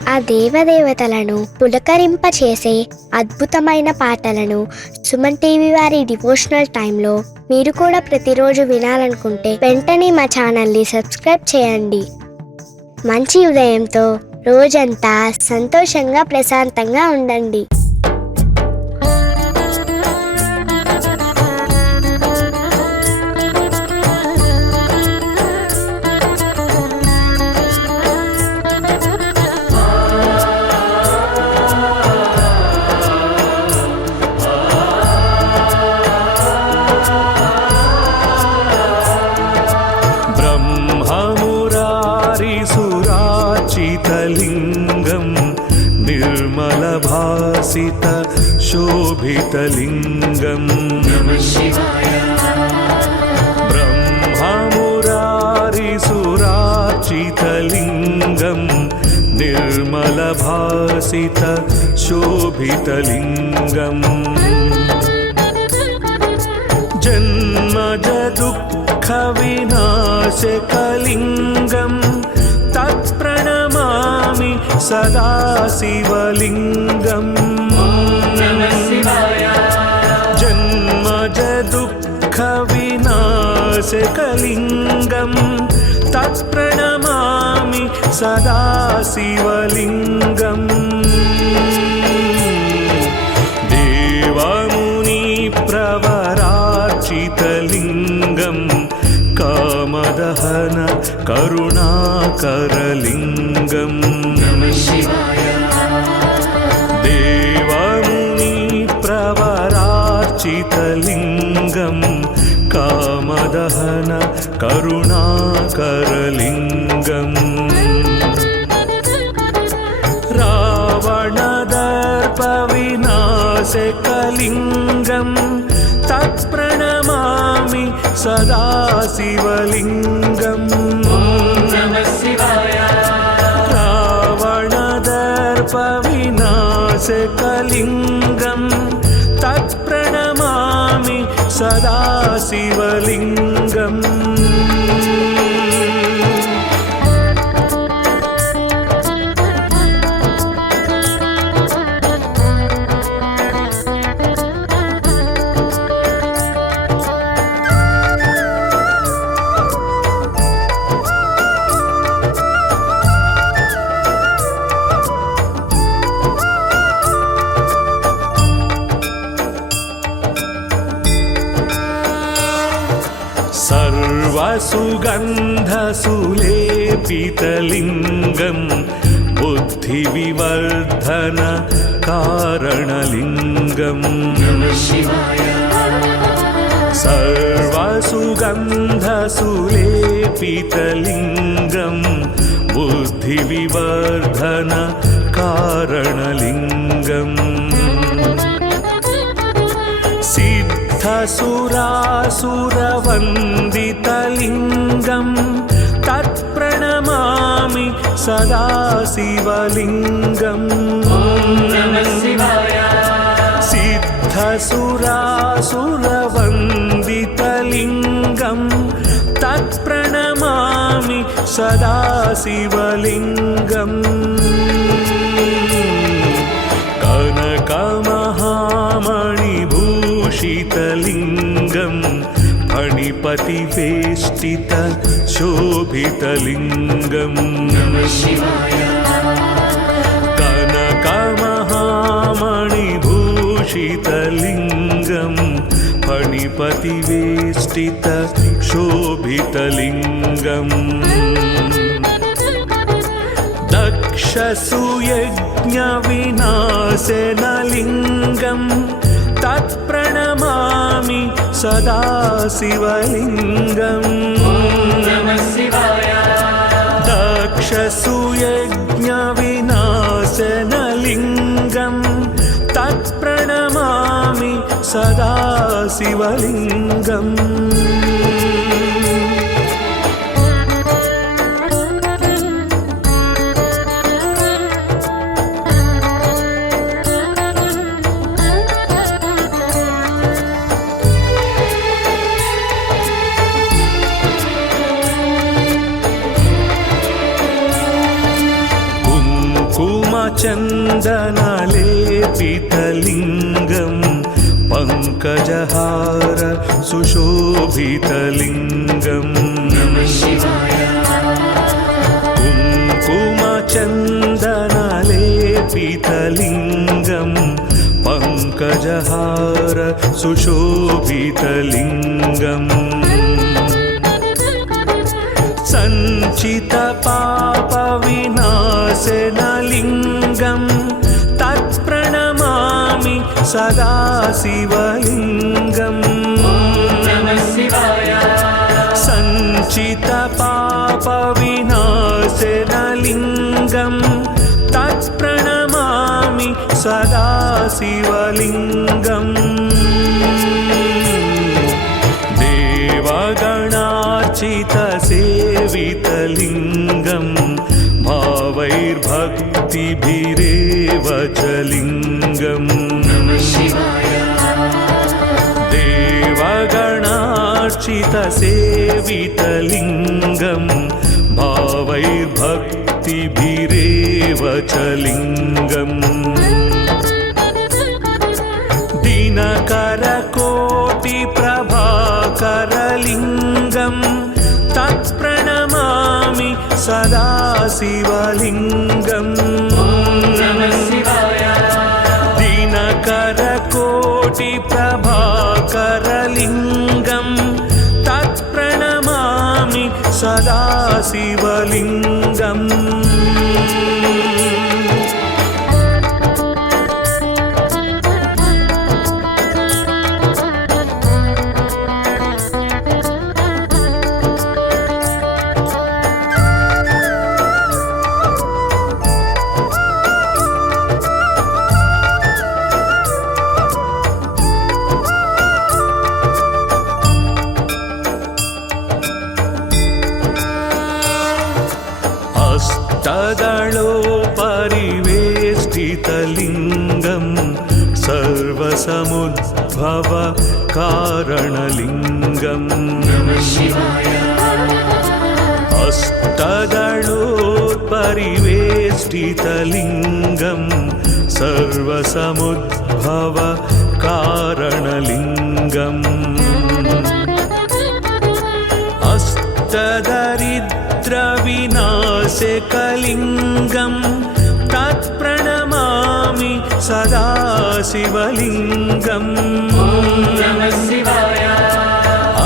ఆ దేవదేవతలను పులకరింపచేసే అద్భుతమైన పాటలను సుమన్ టీవీ వారి డివోషనల్ టైంలో మీరు కూడా ప్రతిరోజు వినాలనుకుంటే వెంటనే మా ఛానల్ని సబ్స్క్రైబ్ చేయండి. మంచి ఉదయంతో రోజంతా సంతోషంగా ప్రశాంతంగా ఉండండి. लिंगं निर्मलभासित शोभितलिंगं नमः शिवाय। ब्रह्ममुरारिसुरार्चितलिंगं निर्मलभासित शोभितलिंगं जन्मज दुःख विनाशकलिंगं तत्प्रणमामि सदा शिवलिंगं नमः शिवाय। जन्मज दुःख विनाशकलिंगं तत्प्रणमामि सदा शिवलिंगं देवमुनि प्रवरार्चितलिंगं कामदहन करुणाकरलिंगं नमः शिवाय। देवमुनि प्रवरार्चितलिंगं कामदहन करुणाकरलिंगं रावणदर्पविनाशकलिंगं तत्प्रणमामि सदा शिवलिंगं नमः शिवाय। रावणदर्पविनाशकलिंगं तत्प्रणमामि सदा शिवलिंगं सर्वसुगन्धसुलेपितलिंगं बुद्धिविवर्धन कारणलिंगं नमः शिवाय। सर्वसुगन्धसुलेपितलिंगं बुद्धिविवर्धन कारणलिंगं सिद्धसुरासुरवन्दितलिंगं तत्प्रणमामि सदा शिवलिंगं नमः शिवाय। सिद्धसुरासुरवन्दितलिंगं तत्प्रणमामि सदा शिवलिंगं कनकमहामणिभूषितलिंगं फणिपतिवेष्टित शोभितलिंगं नमः शिवाय। कनकमहामणिभूषितलिंगं फणिपतिवेष्टित शोभितलिंगं दक्षसुयज्ञविनाशनलिंगं तत्प्रणमामि सदा शिवलिंगं नमः शिवाय। दक्षसुयज्ञविनाशनलिंगं तत्प्रणमामि सदा शिवलिंगं कुङ्कुमचन्दनलेपितलिङ्गं पङ्कजहार सुशोभितलिङ्गम् कुङ्कुमचन्दनलेपितलिङ्गं पङ्कजहार सुशोभितलिङ्गम् सञ्चितपापविनाशनलिङ्गं तत्प्रणमामि सदा शिवलिङ्गम् सञ्चितपापविनाशनलिङ्गं तत्प्रणमामि सदा शिवलिङ्गम् देवगणार्चितसेवितलिङ्गं भावैर्भक्तिभिरेव च लिङ्गम् देवगणार्चितसेवितलिङ्गं भावैर्भक्तिभिरेव च लिङ्गम् दिनकरकोटिप्रभाकरलिङ्गं तत्प्रणमामि सदा शिवलिङ्गम् दिनकरकोटिप्रभाकरलिङ्गं तत्प्रणमामि सदा शिवलिङ्गम् हस्तदलोपरिवेष्टितलिङ्गं सर्वसमुद्भव कारणलिङ्गम् हस्तदलोपरिवेष्टितलिङ्गं सर्वसमुद्भव कारणलिङ्गम् अष्टदरिद्रविनाशकलिङ्गं तत्प्रणमामि सदा शिवलिङ्गम्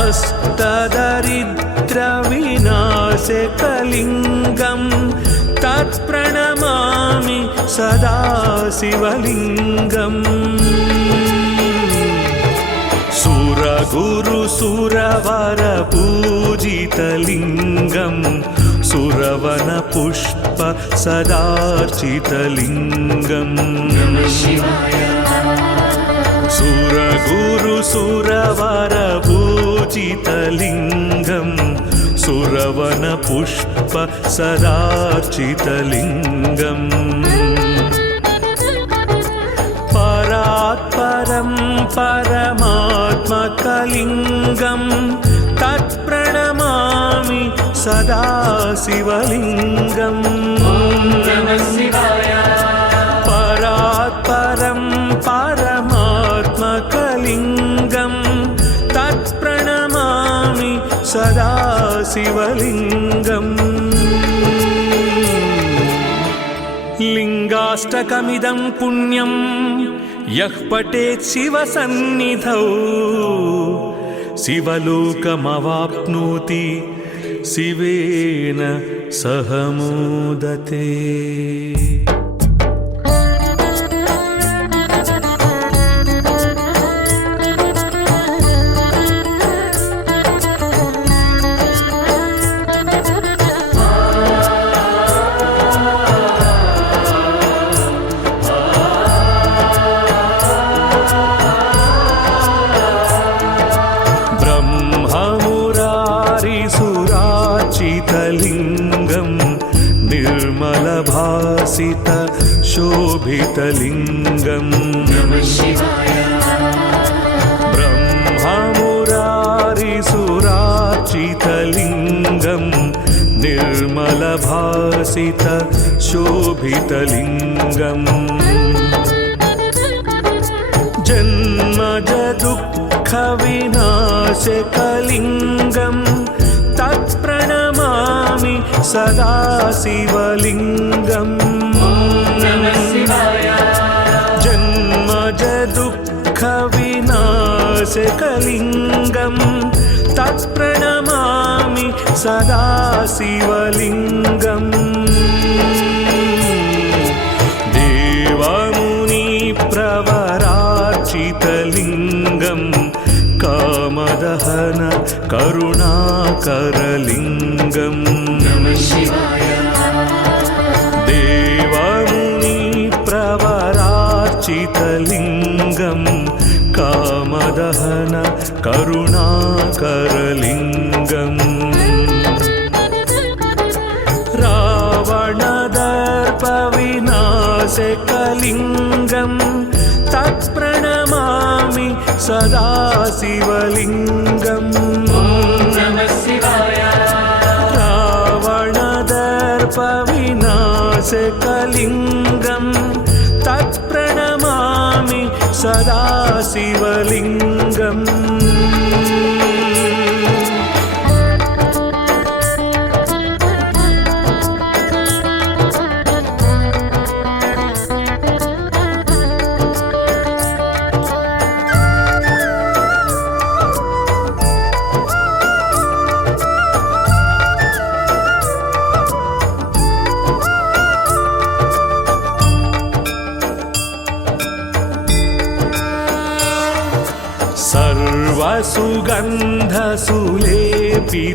अष्टदरिद्रविनाशकलिङ्गं तत्प्रणमामि सदा शिवलिङ्गम् सुरगुरुसुरवरपूजितलिङ्गं सुरवनपुष्प सदार्चितलिङ्गम् सुरगुरुसुरवरपूजितलिङ्गं सुरवनपुष्प सदार्चितलिङ्गम् परात्परं परमात्मकलिङ्गं तत्प्रणमामि सदा शिवलिङ्गम् परात्परं परमात्मकलिङ्गं तत्प्रणमामि सदा शिवलिङ्गम् लिङ्गाष्टकमिदं पुण्यं यः पठेत् शिवसन्निधौ शिवलोकमवाप्नोति शिवेन सह मोदते। लिङ्गं निर्मलभासित शोभितलिङ्गं ब्रह्ममुरारिसुरार्चितलिङ्गं निर्मल निर्मलभासित शोभितलिङ्गम् जन्मज दुःखविनाशकलिङ्गम् तत्प्रणमामि सदा शिवलिङ्गम् जन्मज दुःखविनाशकलिङ्गम् तत्प्रणमामि सदा शिवलिङ्गम् देवमुनिप्रवरार्चितलिङ्गम् कामदहन करुणाकरलिङ्गम् देवमुनिप्रवरार्चितलिङ्गम् कामदहन करुणाकरलिङ्गम् रावणदर्पविनाशकलिङ्गम् तत्प्रणमामि सदा शिवलिङ्गम् रावणदर्पविनाशकलिङ्गम् तत्प्रणमामि सदा शिवलिङ्गम्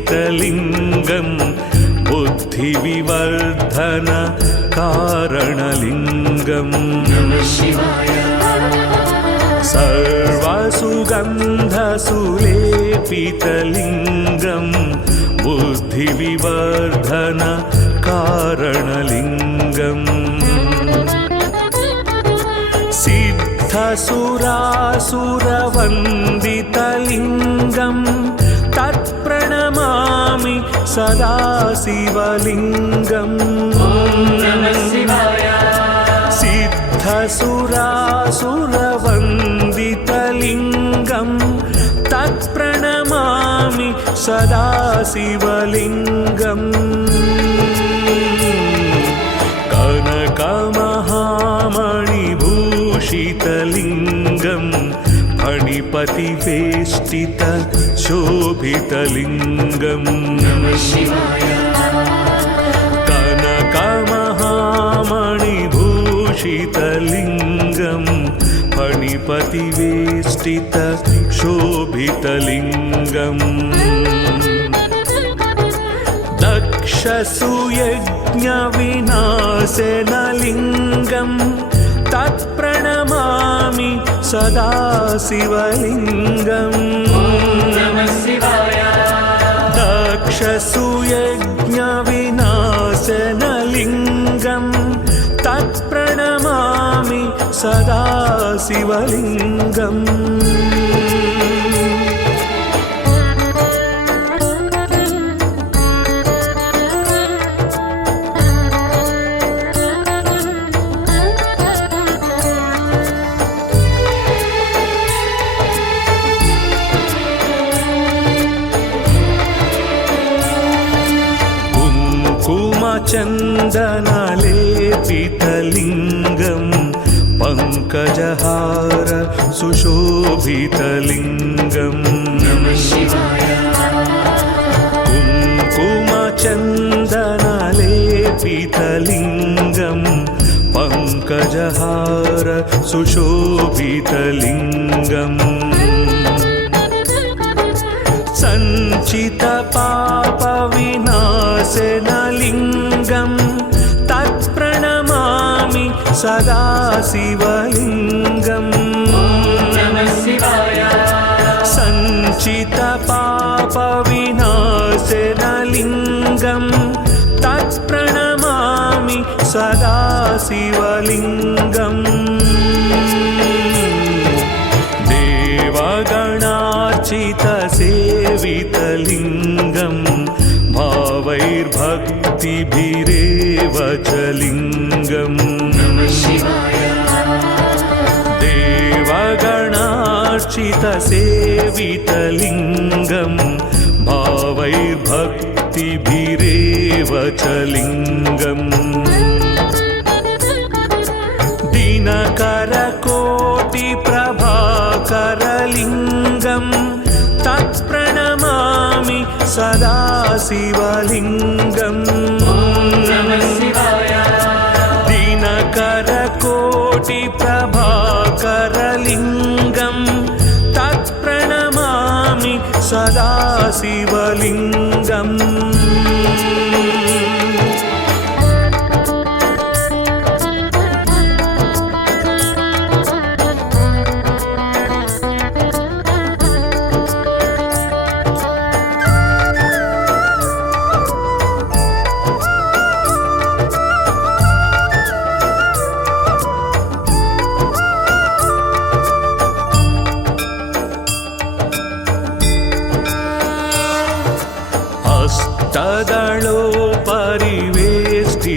सर्वसुगन्धसुलेपितलिङ्गम् बुद्धिविवर्धन कारणलिङ्गम् सर्वसुगन्धसुलेपितलिङ्गम् बुद्धिविवर्धन कारणलिङ्गम् सिद्धसुरासुरवन्दितलिङ्गम् तत्प्रणमामि सदा शिवलिङ्गम् सिद्धसुरासुरवन्दितलिङ्गम् तत्प्रणमामि सदा शिवलिङ्गम् कनकमहामणिभूषितलिङ्गम् फणिपतिवेष्टित शोभितलिङ्गम् कनकमहामणिभूषितलिङ्गम् फणिपतिवेष्टित शोभितलिङ्गम् दक्षसुयज्ञविनाशनलिङ्गम् तत्प्रणमामि सदा शिवलिङ्गम् दक्षसुयज्ञविनाशनलिङ्गम् तत्प्रणमामि सदा शिवलिङ्गम् चन्दनलेपितलिङ्गम् पङ्कजहार सुशोभितलिङ्गम् कुङ्कुमचन्दनलेपितलिङ्गम् पङ्कजहार सुशोभितलिङ्गम् सञ्चितपापविनाशनलिङ्गम् तत्प्रणमामि सदा शिवलिङ्गम् सञ्चितपापविनाशनलिङ्गम् तत्प्रणमामि सदा शिवलिङ्गम् देवगणार्चितसेवितलिङ्गम् भावैर्भक्तिभिर्युक्तलिङ्गम् च लिङ्गम् देवगणार्चितसेवितलिङ्गं भावैर्भक्तिभिरेव च लिङ्गम् दिनकरकोटिप्रभाकरलिङ्गं तत्प्रणमामि सदा शिवलिङ्गम् दिनकरकोटिप्रभाकरलिङ्गं तत्प्रणमामि सदा शिवलिङ्गम्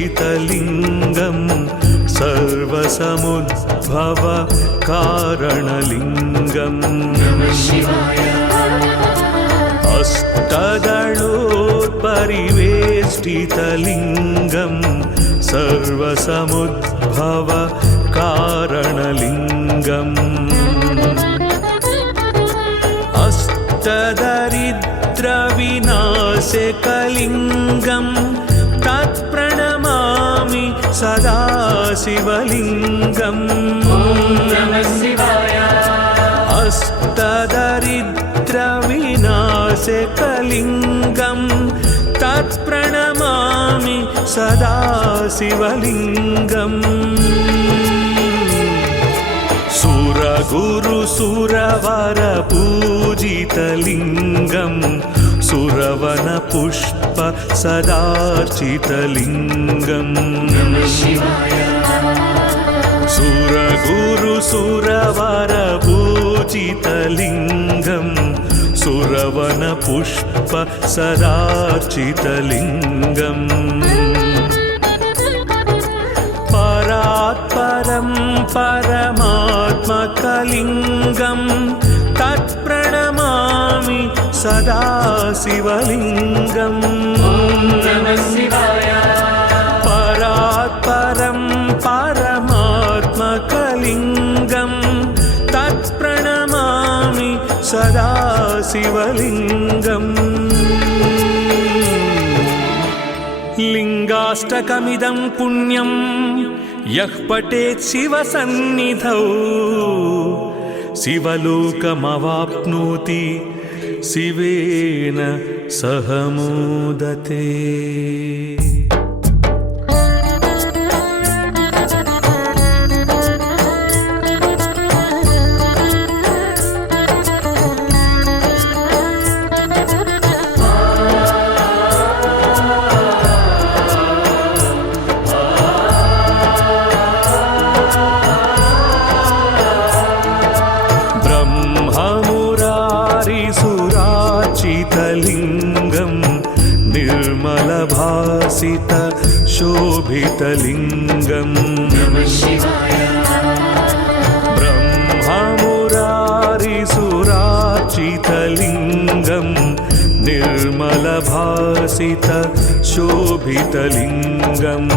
हस्तदलोपरिवेष्टितलिङ्गं सर्वसमुद्भव कारणलिङ्गम् हस्तदलोपरिवेष्टितलिङ्गं सर्वसमुद्भव कारणलिङ्गम् अष्टदरिद्रविनाशकलिङ्गं तत्प्रणमामि सदा शिवलिङ्गम् अष्टदरिद्रविनाशकलिङ्गं तत्प्रणमामि सदा शिवलिङ्गम् सुरगुरुसुरवर पूजितलिङ्गं सुरवनपुष्प सदार्चितलिङ्गम् सुरगुरुसुरवर पूजितलिङ्गं सुरवनपुष्प सदार्चितलिङ्गम् परात्परं परमात्मकलिङ्गं तत्प्रणमामि सदा शिवलिङ्गम् परात्परं परमात्मकलिङ्गं तत्प्रणमामि सदा शिवलिङ्गम् लिङ्गाष्टकमिदं पुण्यं यः पठेत् शिवसन्निधौ शिवलोकमवाप्नोति शिवेन सह मोदते। लिङ्गं निर्मलभासित शोभितलिङ्गम् ब्रह्ममुरारिसुरार्चितलिङ्गं निर्मलभासित शोभितलिङ्गम्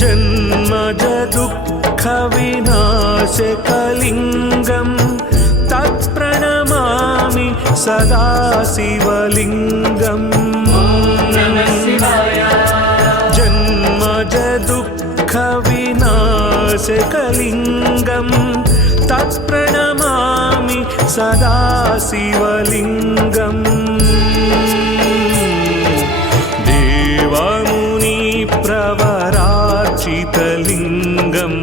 जन्मज दुःखविनाशकलिङ्गं तत्प्रणमामि सदा शिवलिङ्गम् जन्मज दुःखविनाशकलिङ्गं तत्प्रणमामि सदा शिवलिङ्गम् देवमुनिप्रवरार्चितलिङ्गं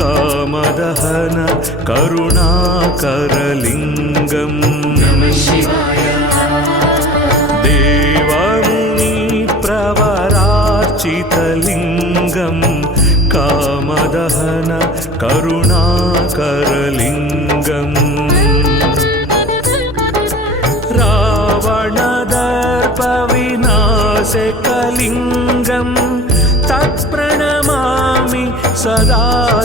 कामदहन करुणाकरलिङ्गम् देवमुनिप्रवरार्चितलिङ्गं कामदहन करुणाकरलिङ्गम् रावणदर्पविनाशकलिङ्गं शिवलिङ्गं तत्प्रणमामि सदा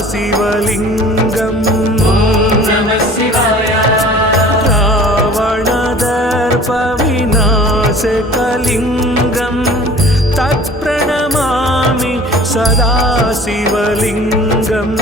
शिवलिङ्गम् रावणदर्पविनाशकलिङ्गं तत्प्रणमामि सदा शिवलिङ्गम्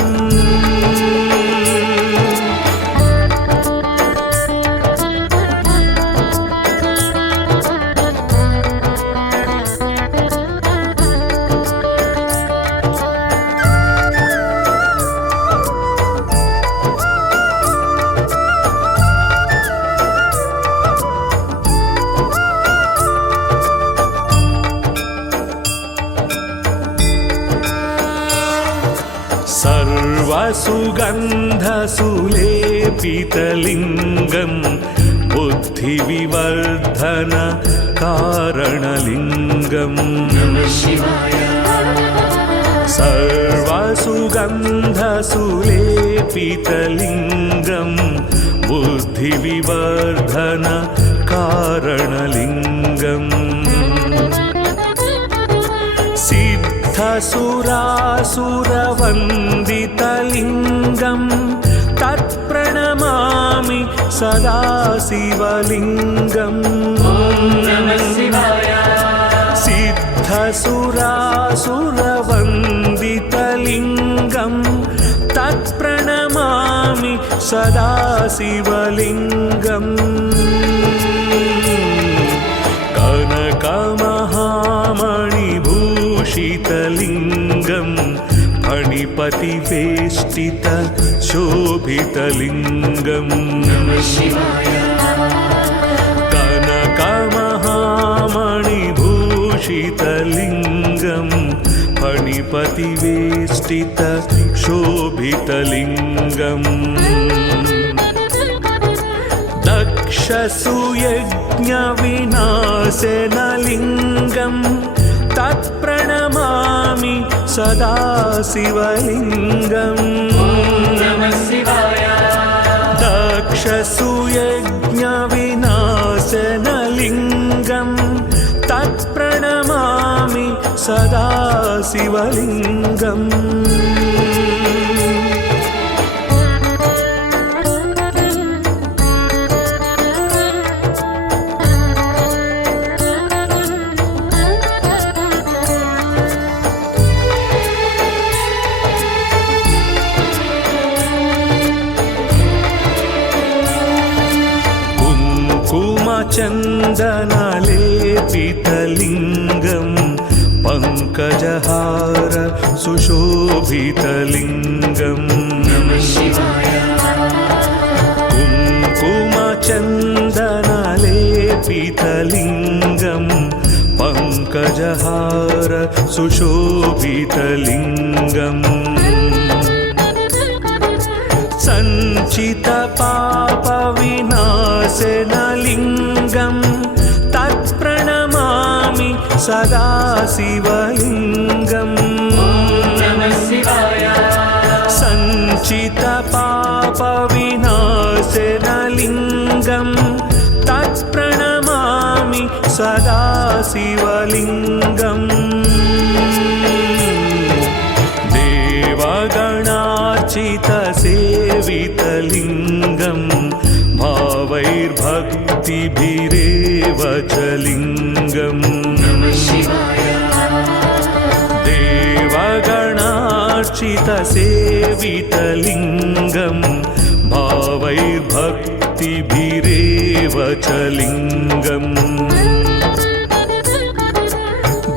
सर्वसुगन्धसुलेपितलिङ्गं बुद्धिविवर्धन कारणलिङ्गम् सर्वसुगन्धसुलेपितलिङ्गं बुद्धिविवर्धन कारणलिङ्गम् सिद्धसुरासुरवन्दितलिङ्गं तत्प्रणमामि सदा शिवलिङ्गम् सिद्धसुरासुरवन्दितलिङ्गं तत्प्रणमामि सदा शिवलिङ्गम् कनकमहामणिभूषितलिङ्गं फणिपतिवेष्टित शोभितलिङ्गम् कनकमहामणिभूषितलिङ्गं फणिपतिवेष्टित शोभितलिङ्गम् दक्षसुयज्ञविनाशनलिङ्गं तत्प्रणमामि सदा शिवलिङ्गम् दक्षसुयज्ञविनाशनलिङ्गं तत्प्रणमामि सदा शिवलिङ्गम् चन्दनलेपितलिङ्गं पङ्कजहार सुशोभितलिङ्गम् कुङ्कुमचन्दनलेपितलिङ्गं पङ्कजहार सुशोभितलिङ्गम् सञ्चितपापविनाशनलिङ्गं तत्प्रणमामि सदा शिवलिङ्गम् सञ्चितपापविनाशनलिङ्गं तत्प्रणमामि सदा शिवलिङ्गम् देवगणार्चितसेवितलिङ्गं भावैर्भक्तिभिरेव च लिङ्गम् देवगणार्चितसेवितलिङ्गं भावैर्भक्तिभिरेव च लिङ्गम्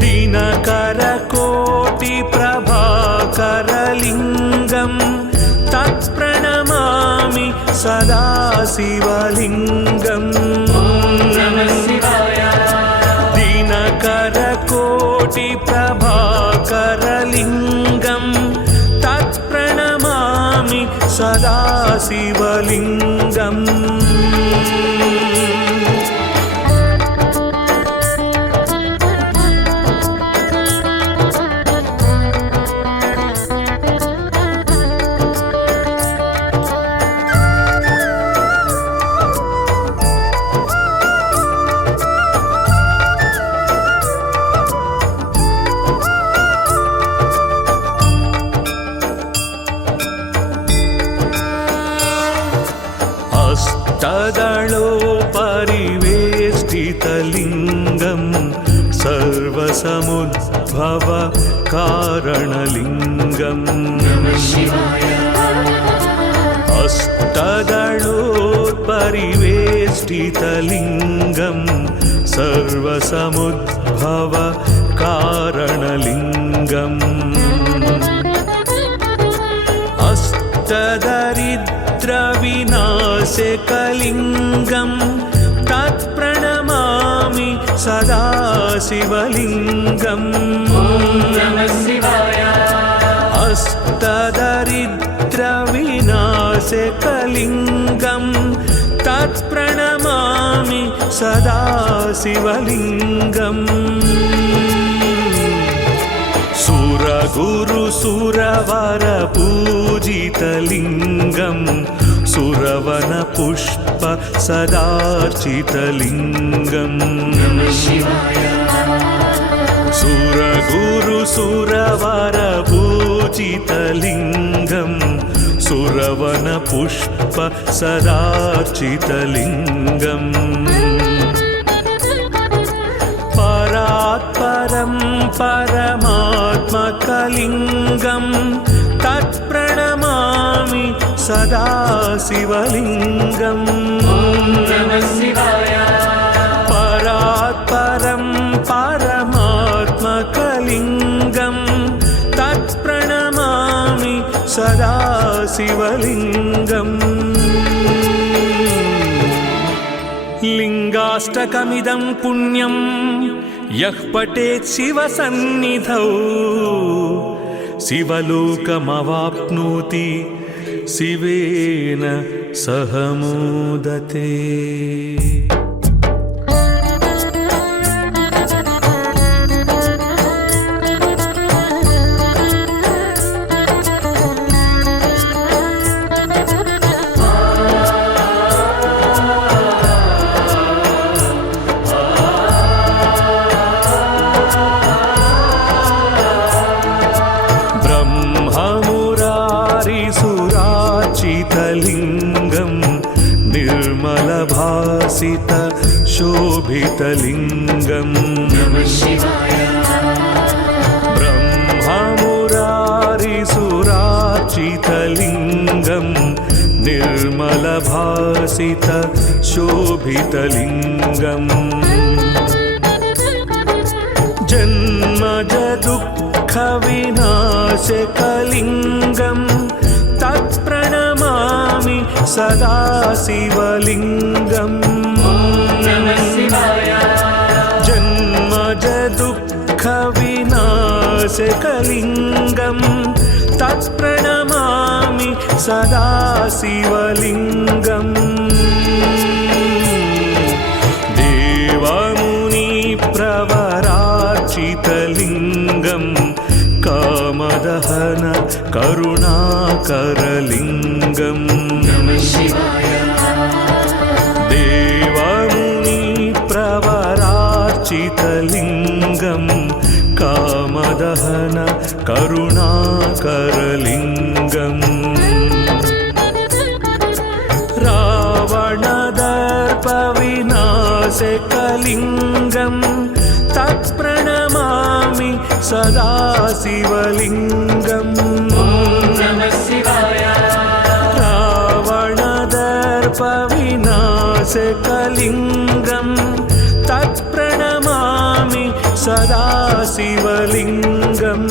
दिनकरकोटिप्रभाकरलिङ्गं तत्प्रणमामि सदा शिवलिङ्गम् दिनकरकोटिप्रभाकरलिङ्गं तत्प्रणमामि सदा शिवलिङ्गम् शीतलिङ्गं सर्वसमुद्भव कारणलिङ्गम् अष्टदलोत्परिवेष्टितलिङ्गं सर्वसमुद्भव कारणलिङ्गम् अष्टदरिद्रविनाशकलिङ्गं तत्प्रणमामि सदा शिवलिङ्गम् अष्टदरिद्रविनाशकलिङ्गं तत्प्रणमामि सदा शिवलिङ्गम् सुरगुरुसुरवरपूजितलिङ्गं सुरवनपुष्प सदार्चितलिङ्गम् सुरगुरुसुरवरपूजितलिङ्गं सुरवनपुष्प सदार्चितलिङ्गम् परात्परं परमात्मकलिङ्गं तत्प्रणमामि सदा शिवलिङ्गम् परात्परं परमात्मकलिङ्गं तत्प्रणमामि सदा शिवलिङ्गम् लिङ्गाष्टकमिदं पुण्यं यः पठेत् शिवसन्निधौ शिवलोकमवाप्नोति शिवेन सह मोदते। लिङ्गं निर्मलभासित शोभितलिङ्गम् ब्रह्ममुरारिसुरार्चितलिङ्गं निर्मलभासित शोभितलिङ्गम् जन्मज दुःखविनाशकलिङ्गं तत्प्रणमामि सदा शिवलिङ्गम् जन्मज दुःखविनाशकलिङ्गं तत्प्रणमामि सदा शिवलिङ्गम् देवमुनिप्रवरार्चितलिङ्गं कामदहन करुणाकरलिङ्गम् देवमुनिप्रवरार्चितलिङ्गं कामदहन करुणाकरलिङ्गम् रावणदर्पविनाशकलिङ्गं तत्प्रणमामि सदा शिवलिङ्गम् रावणदर्पविनाशकलिङ्गं तत्प्रणमामि सदा शिवलिङ्गम्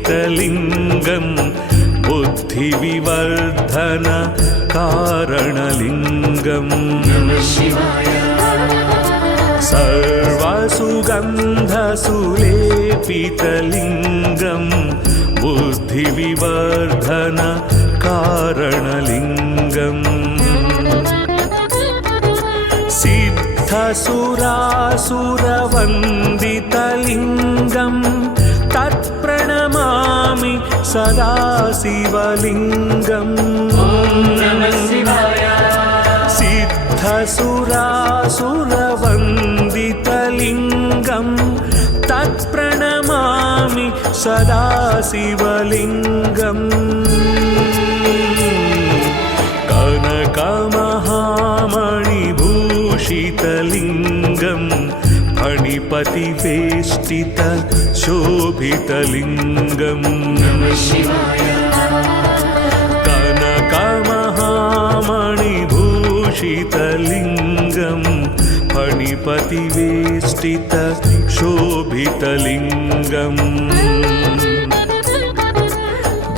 सर्वसुगन्धसुलेपितलिङ्गं बुद्धिविवर्धन कारणलिङ्गम् सर्वसुगन्धसुलेपितलिङ्गं बुद्धिविवर्धन कारणलिङ्गम् सिद्धसुरासुरवन्दितलिङ्गं तत्प्रणमामि सदा शिवलिङ्गम् सिद्धसुरासुरवन्दितलिङ्गं तत्प्रणमामि सदा शिवलिङ्गम् कनकमहामणिभूषितलिङ्गं फणिपतिवेष्टित शोभितलिङ्गम् कनकमहामणिभूषितलिङ्गं फणिपतिवेष्टित शोभितलिङ्गम्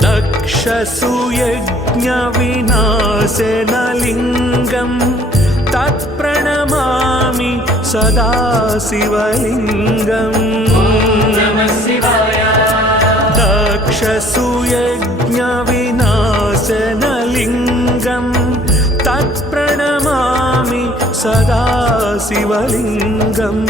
दक्षसुयज्ञविनाशनलिङ्गं तत्प्रणमामि सदा शिवलिङ्गम् दक्षसुयज्ञविनाशनलिङ्गं तत्प्रणमामि सदा शिवलिङ्गम्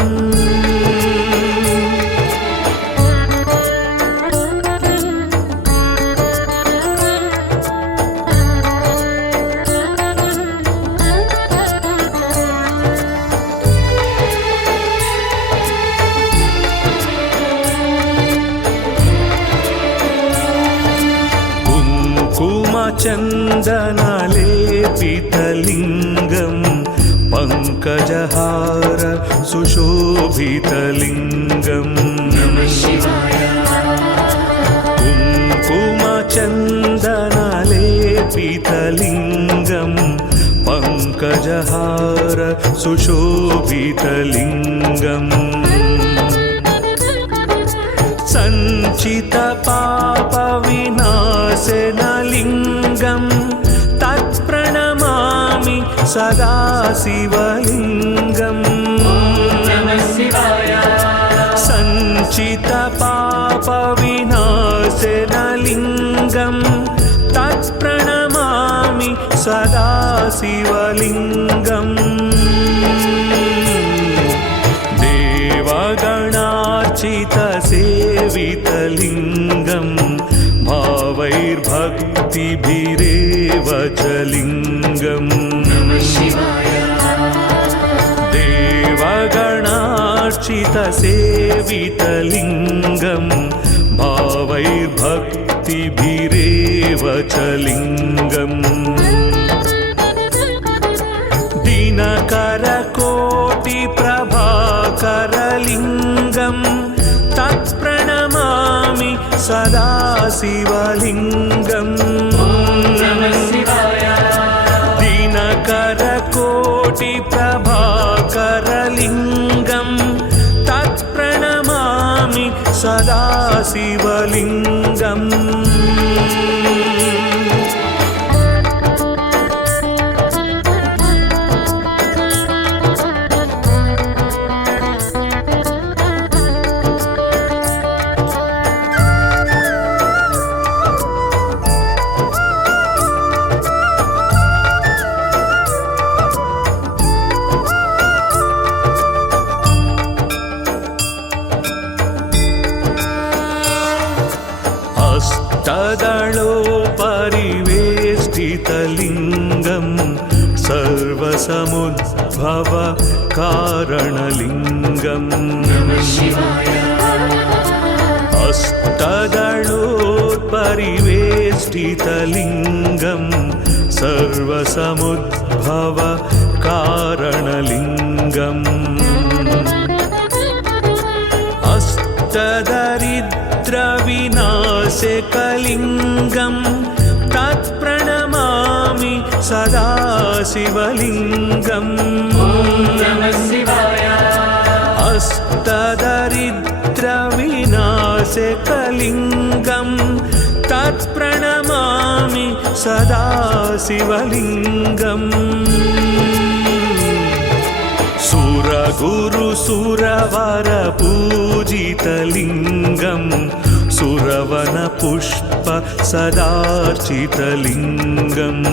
चन्दनलेपितलिङ्गं पङ्कजहार सुशोभितलिङ्गम् कुङ्कुमचन्दनलेपितलिङ्गं पङ्कजहार सुशोभितलिङ्गम् सञ्चितपापविनाशनलिङ्गं तत्प्रणमामि सदा शिवलिङ्गम् सञ्चितपापविनाशनलिङ्गं तत्प्रणमामि सदा शिवलिङ्गम् देवगणार्चितसेवितलिङ्गं भावैर्भक्तिभिरेव च लिङ्गम् देवगणार्चितसेवितलिङ्गं भावैर्भक्तिभिरेव च लिङ्गम् दिनकरकोटिप्रभाकरलिङ्गं तत्प्रणमामि सदा शिवलिङ्गम् दिनकरकोटिप्रभाकरलिङ्गं तत्प्रणमामि सदा शिवलिङ्गम् अष्टदलोपरिवेष्टितलिङ्गं सर्वसमुद्भव कारणलिङ्गम् अष्टदलोपरिवेष्टितलिङ्गं सर्वसमुद्भव कारणलिङ्गम् अष्टदरिद्रविनाशकलिङ्गं तत्प्रणमामि सदा शिवलिङ्गम् अष्टदरिद्रविनाशकलिङ्गं तत्प्रणमामि सदा शिवलिङ्गम् सुरगुरुसुरवरपूजितलिङ्गं सुरवनपुष्प सदार्चितलिङ्गम्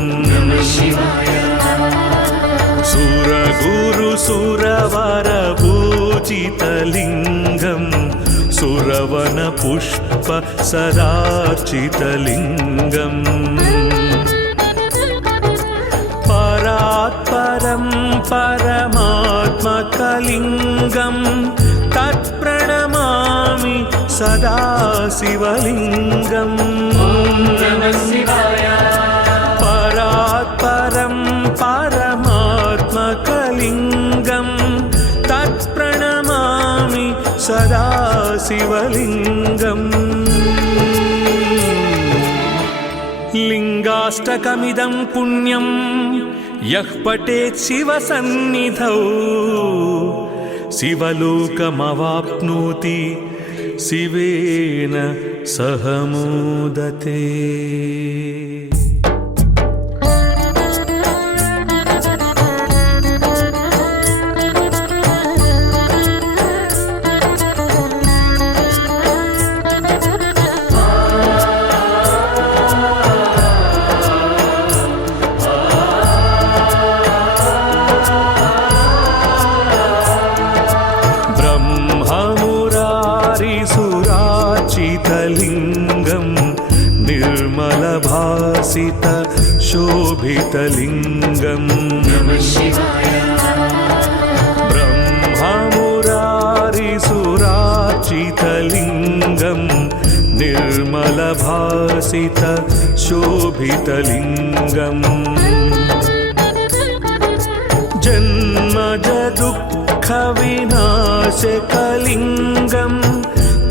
सुरगुरुसुरवरपूजितलिङ्गं सुरवनपुष्प सदार्चितलिङ्गम् परात्परं परमात्मकलिङ्गं तत्प्रणमामि सदा शिवलिङ्गम् परात्परं परमात्मकलिङ्गं तत्प्रणमामि सदा शिवलिङ्गम् लिङ्गाष्टकमिदं पुण्यं यः पठेत् शिवसन्निधौ शिवलोकमवाप्नोति शिवेन सह मोदते। लिङ्गं निर्मलभासित शोभितलिङ्गं ब्रह्ममुरारिसुरार्चितलिङ्गं निर्मलभासित शोभितलिङ्गम् जन्मजदुःखविनाशकलिङ्गं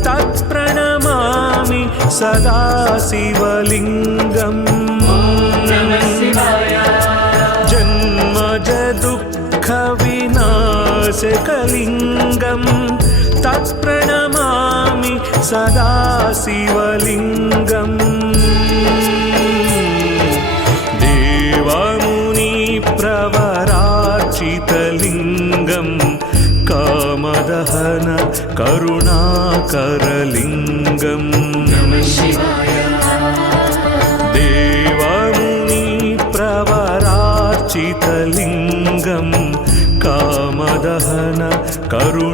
तत्प्रणमामि सदा शिवलिङ्गम् जन्मजदुःखविनाशकलिङ्गं तत्प्रणमामि सदा शिवलिङ्गम् देवमुनिप्रवरार्चितलिङ्गं कामदहन करुणाकरलिङ्गम् देवमुनिप्रवरार्चितलिङ्गं कामदहन करुणाकरलिङ्गम्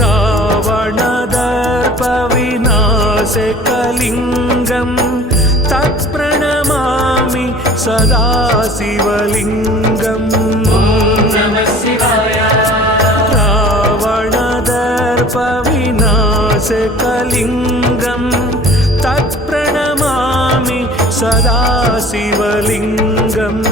रावणदर्पविनाशकलिङ्गं तत्प्रणमामि सदा शिवलिङ्गम् रावणदर्पविनाशकलिङ्गं तत्प्रणमामि सदा शिवलिङ्गम्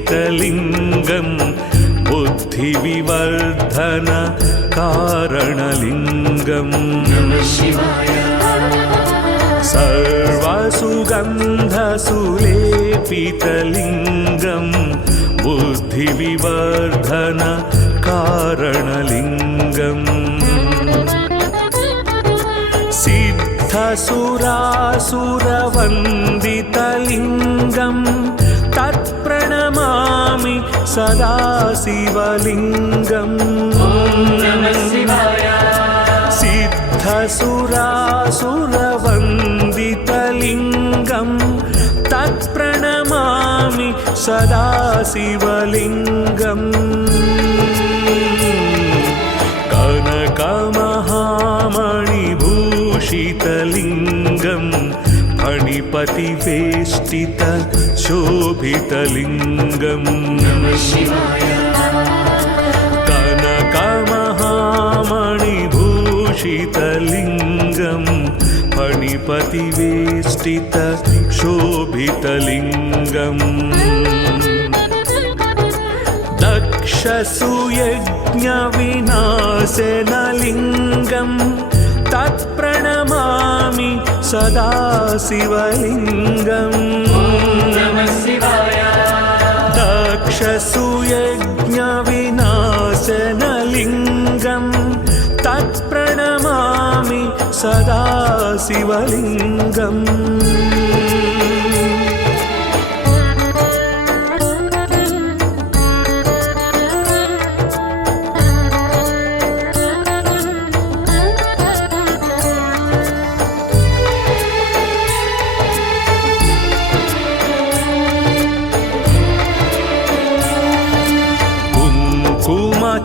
सर्वसुगन्धसुलेपितलिङ्गं बुद्धिविवर्धन कारणलिङ्गम् सर्वसुगन्धसुलेपितलिङ्गं बुद्धिविवर्धन कारणलिङ्गम् सिद्धसुरासुरवन्दितलिङ्गं तत्प्रणमामि सदा शिवलिङ्गम् सिद्धसुरासुरवन्दितलिङ्गं तत्प्रणमामि सदा शिवलिङ्गम् कनकमहामणिभूषितलिङ्गं फणिपतिवेष्टित शोभितलिङ्गम् कनकमहामणिभूषितलिङ्गं फणिपतिवेष्टित शोभितलिङ्गम् दक्षसुयज्ञविनाशनलिङ्गं तत्प्रणमामि सदा शिवलिङ्गम् दक्षसुयज्ञविनाशनलिङ्गम् तत्प्रणमामि सदा शिवलिङ्गम्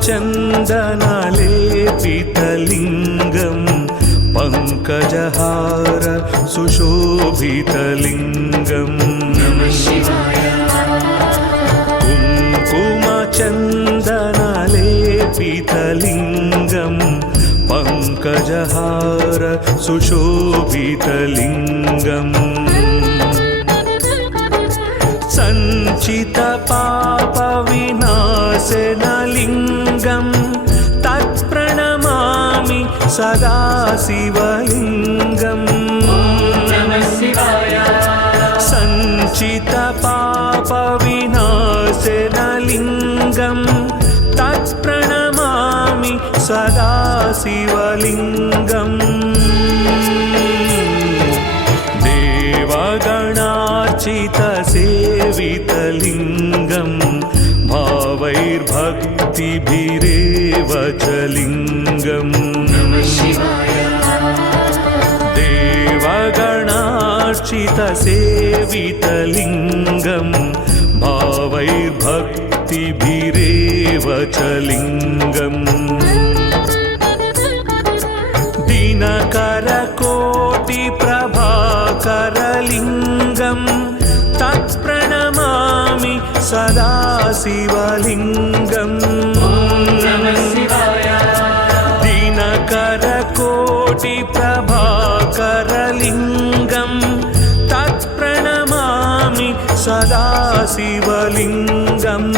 चन्दनलेपितलिङ्गम् पङ्कजहार सुशोभितलिङ्गम् कुङ्कुमचन्दनलेपितलिङ्गम् पङ्कजहार सुशोभितलिङ्गम् सञ्चितपापविनाशनलिङ्गम् तत्प्रणमामि सदा शिवलिङ्गम् सञ्चितपापविनाशनलिङ्गम् तत्प्रणमामि सदा शिवलिङ्गम् देवगणार्चितसेवितलिङ्गम् भावैर्भक्तिभिरेव च लिङ्गम् देवगणार्चितसेवितलिङ्गम् भावैर्भक्तिभिरेव च लिङ्गम् दिनकरकोटिप्रभाकरलिङ्गम् तत्प्रणमामि सदा शिवलिङ्गम् दिनकरकोटिप्रभाकरलिङ्गम् तत्प्रणमामि सदा शिवलिङ्गम्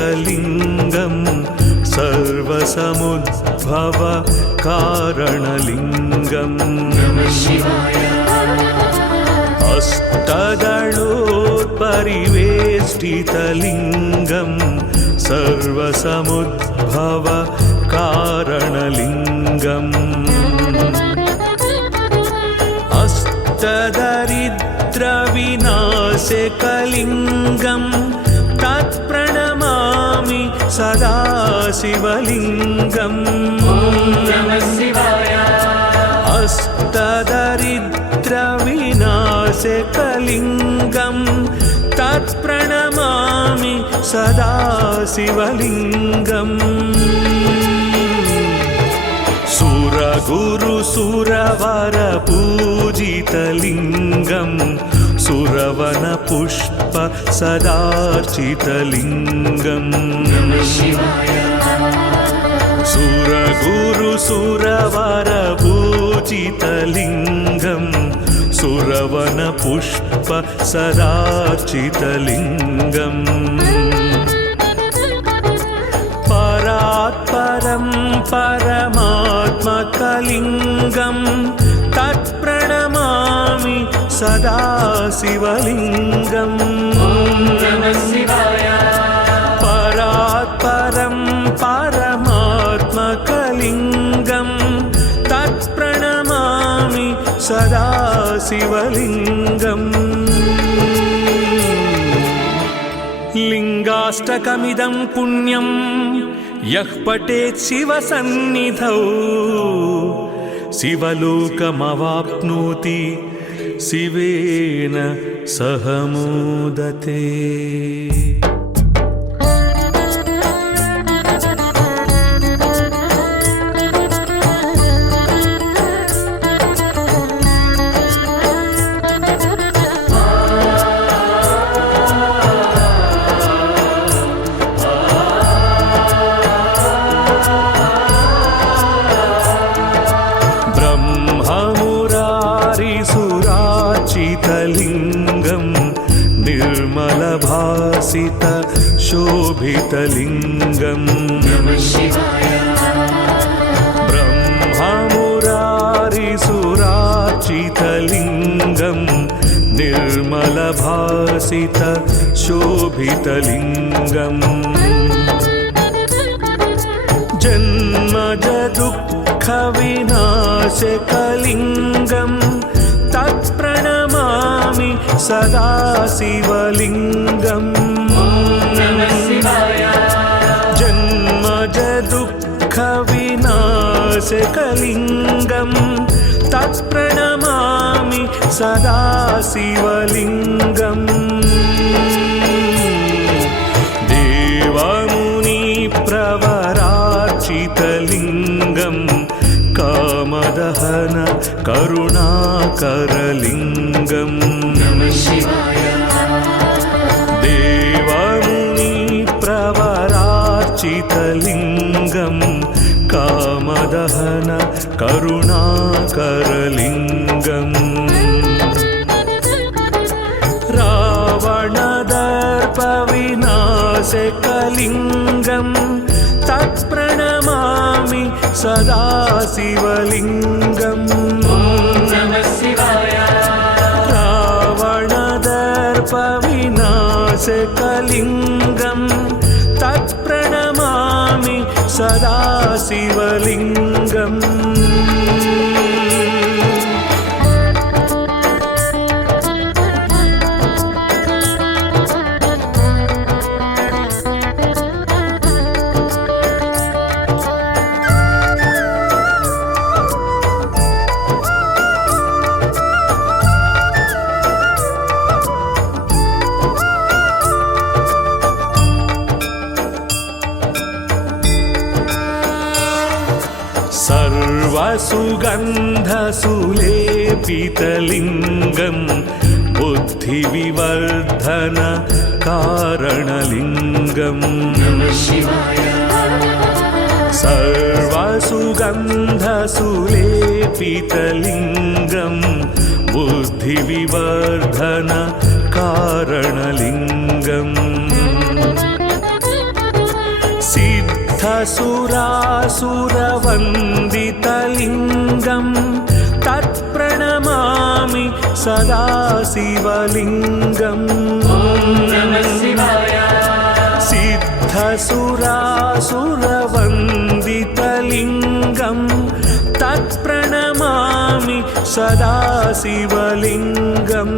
तदलोपरिवेष्टितलिङ्गम् सर्वसमुद्भव कारणलिङ्गम् अष्टदलोपरिवेष्टितलिङ्गम् सर्वसमुद्भव कारणलिङ्गम् अष्टदरिद्रविनाशकलिङ्गम् तत्प्रणमामि सदा शिवलिङ्गम् अष्टदरिद्रविनाशकलिङ्गम् तत्प्रणमामि सदा शिवलिङ्गम् सुरगुरुसुरवरपूजितलिङ्गम् सुरवनपुष्प सदार्चितलिङ्गम् सुरगुरुसुरवरपूजितलिङ्गम् सुरवनपुष्प सदार्चितलिङ्गम् परात्परं परमात्मकलिङ्गम् तत्प्रणमामि सदा शिवलिङ्गम् परात्परं परमात्मकलिङ्गम् तत्प्रणमामि सदा शिवलिङ्गम् लिङ्गाष्टकमिदं पुण्यं यः पठेत् शिवसन्निधौ शिवलोकमवाप्नोति शिवेन सह मोदते। शोभितलिङ्गं निर्मलभासित शोभितलिङ्गम् ब्रह्ममुरारिसुरार्चितलिङ्गं निर्मलभासित शोभितलिङ्गम् जन्मजदुःखविनाशकलिङ्गं तत्प्रणमामि सदा शिवलिङ्गम् जन्मजदुःखविनाशकलिङ्गं तत्प्रणमामि सदा शिवलिङ्गम् देवमुनिप्रवरार्चितलिङ्गं कामदहन करुणाकरलिङ्गम् देवमुनिप्रवरार्चितलिङ्गं कामदहन करुणाकरलिङ्गम् रावणदर्पविनाशकलिङ्गं तत्प्रणमामि सदा शिवलिङ्गम् रावणदर्पविनाशकलिङ्गं तत्प्रणमामि सदा शिवलिङ्गम् सर्वसुगन्धसुलेपितलिङ्गं बुद्धिविवर्धन कारणलिङ्गम् सर्वसुगन्धसुलेपितलिङ्गं बुद्धिविवर्धन कारणलिङ्गम् सिद्धसुरासुरवन्दितलिङ्गं तत्प्रणमामि सदा शिवलिङ्गम् सिद्धसुरासुरवन्दितलिङ्गं तत्प्रणमामि सदा शिवलिङ्गम्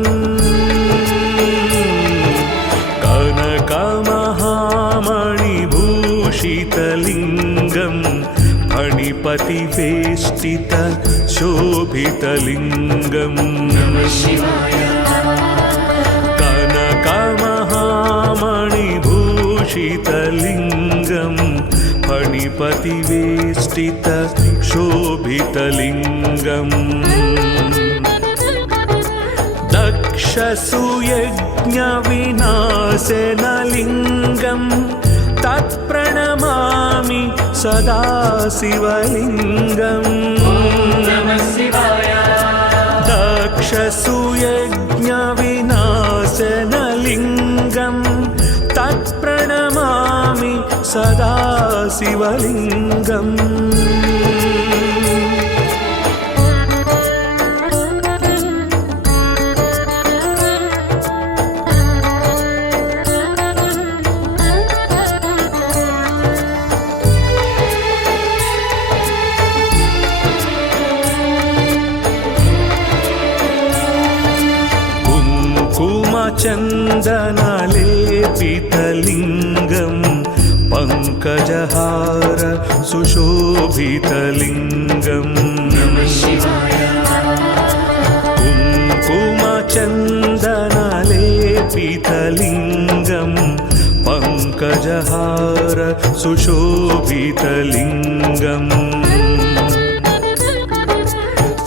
कनकमहामणिभूषितलिङ्गं फणिपतिवेष्टित शोभितलिङ्गम् कनकमहामणिभूषितलिङ्गं फणिपतिवेष्टित शोभितलिङ्गम् दक्षसुयज्ञविनाशनलिङ्गं तत्प्रणमामि सदा शिवलिङ्गम् दक्षसुयज्ञविनाशनलिङ्गं तत्प्रणमामि सदा शिवलिङ्गम् चन्दनलेपितलिङ्गं पङ्कजहार सुशोभितलिङ्गम् कुङ्कुमचन्दनलेपितलिङ्गं पङ्कजहार सुशोभितलिङ्गम्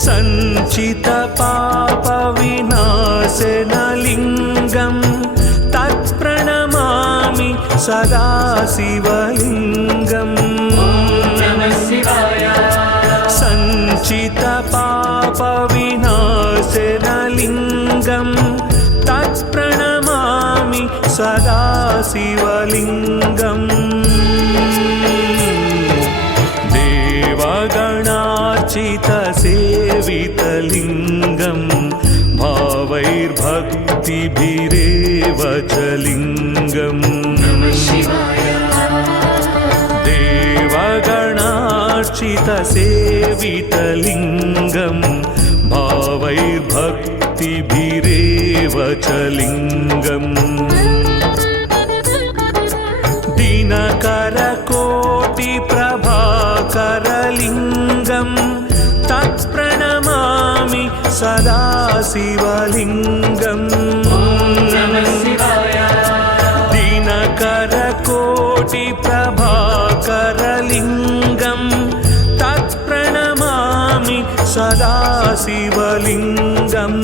सञ्चितपापविनाशनलिङ्गं तत्प्रणमामि सदा शिवलिङ्गम् सञ्चितपापविनाशनलिङ्गं तत्प्रणमामि सदा शिवलिङ्गम् देवगणार्चितसेवितलिङ्गम् भावैर्भक्तिभिरेव च लिङ्गम् देवगणार्चितसेवितलिङ्गम् भावैर्भक्तिभिरेव च लिङ्गम् दिनकरकोटिप्रभाकरलिङ्गम् तत्प्रणमामि सदा शिवलिङ्गम् दिनकरकोटिप्रभाकरलिङ्गम् तत्प्रणमामि सदा शिवलिङ्गम्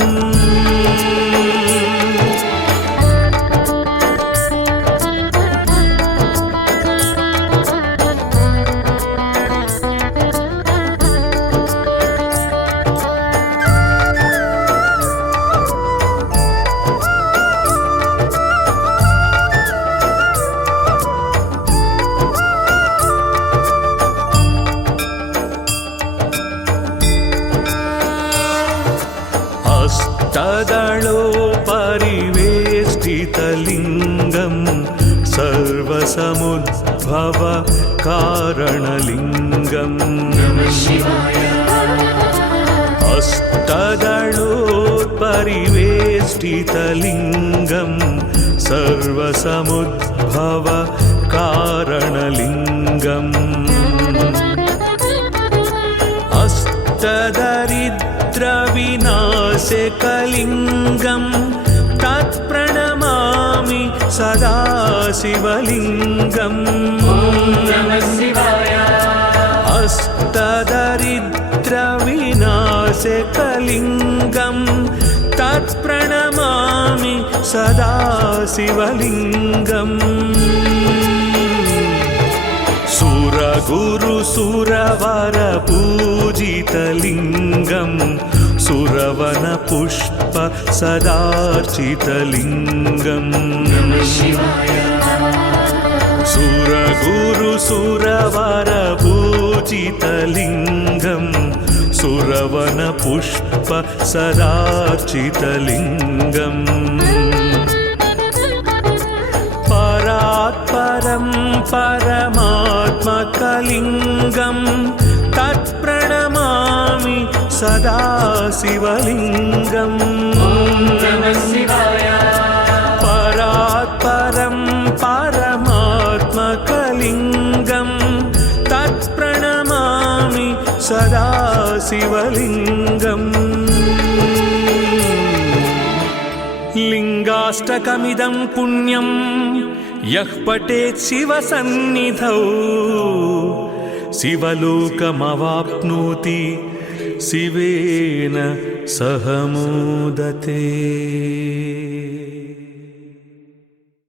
अष्टदलोपरिवेष्टितलिङ्गम् सर्वसमुद्भव कारणलिङ्गम् अष्टदलोपरिवेष्टितलिङ्गम् सर्वसमुद्भव कारणलिङ्गम् अष्टदरिद्रविनाशकलिङ्गम् तत्प्रणमामि सदा शिवलिङ्गम् अष्टदरिद्रविनाशकलिङ्गम् तत्प्रणमामि सदा शिवलिङ्गम् सुरगुरुसुरवरपूजितलिङ्गम् सुरवनपुष्प सदार्चितलिङ्गम् सुरगुरुसुरवरपूजितलिङ्गम् सुरवनपुष्प सदार्चितलिङ्गम् परात्परं परमात्मकलिङ्गम् तत्प्रणमामि सदा शिवलिङ्गम् परात्परं परमात्मकलिङ्गम् तत्प्रणमामि सदा शिवलिङ्गम् लिङ्गाष्टकमिदं पुण्यं यः पठेत् शिवसन्निधौ शिवलोकमवाप्नोति शिवेन सह मोदते।